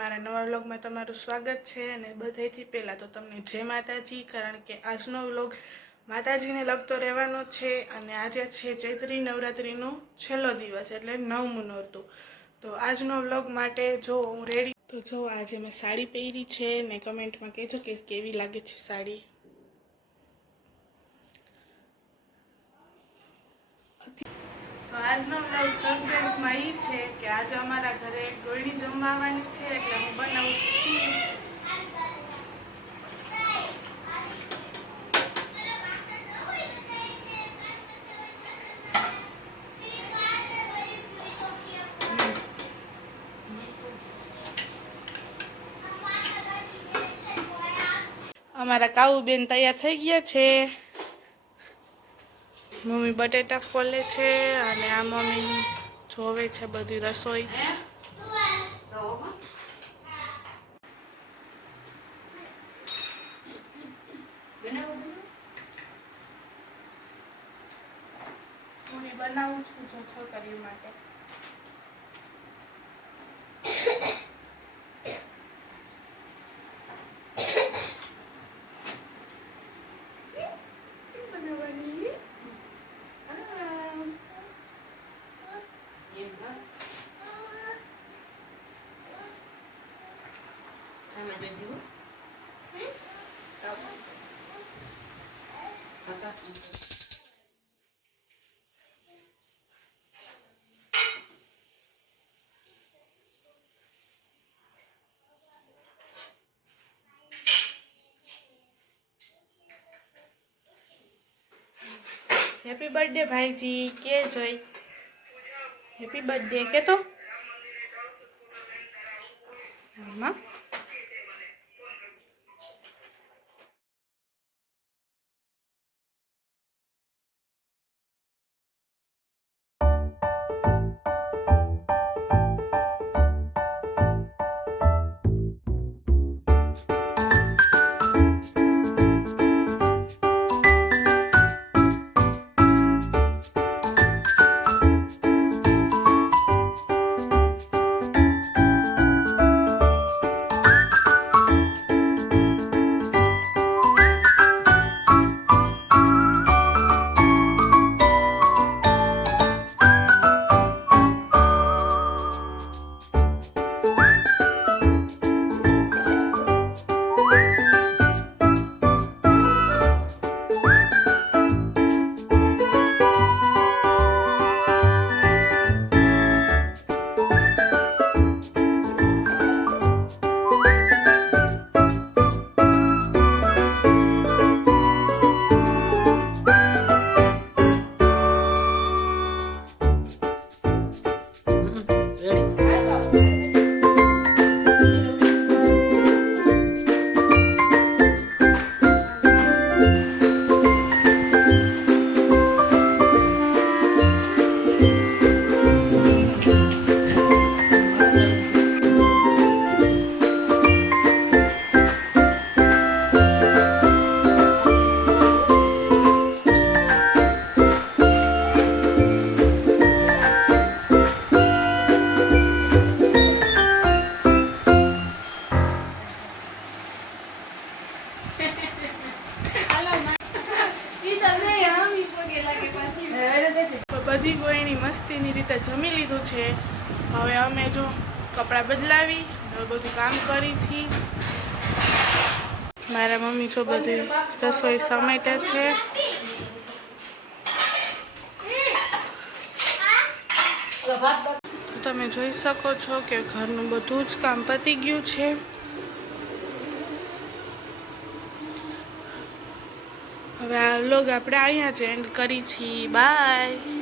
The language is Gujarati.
મારા નવા વ્લોગમાં તમારું સ્વાગત છે અને બધાથી પહેલાં તો તમને જય માતાજી, કારણ કે આજનો વ્લોગ માતાજીને લગતો રહેવાનો છે અને આજે છે ચૈત્રી નવરાત્રિનો છેલ્લો દિવસ એટલે 9મું નોરતું। તો આજનો વ્લોગ માટે જો હું રેડી, તો જો આજે મેં સાડી પહેરી છે ને કમેન્ટમાં કહેજો કે કેવી લાગે છે સાડી। તો આજનો વ્લોગ સરપ્રાઈઝમાં એ છે કે આજે અમારા ઘરે ગોળણી જમવા આવવાની છે, એટલે હું બનાવું છું ખીર। અમારા કાઉબેન તૈયાર થઈ ગયા છે। મમ્મી બટેટા ફોલે છે અને આ મમ્મી જોવે છે બધી રસોઈ। પૂરી બનાવું છું જો છોકરીઓ માટે। હેપી બर्थडे ભાઈજી, કે જોઈ હેપી બर्थडे કે તો આમાં બધી ગોળણી મસ્તીની રીતે જમી લીધું છે। હવે અમે જો કપડાં બદલાવી હવે બધું કામ કરી છી। મારા મમ્મી જો બધી રસોઈ સમેટે છે। તમે જોઈ શકો છો કે ઘરનું બધું જ કામ પતી ગયું છે। હવે આ વ્લોગ આપણે અહીંયા જ એન્ડ કરી છીએ। બાય।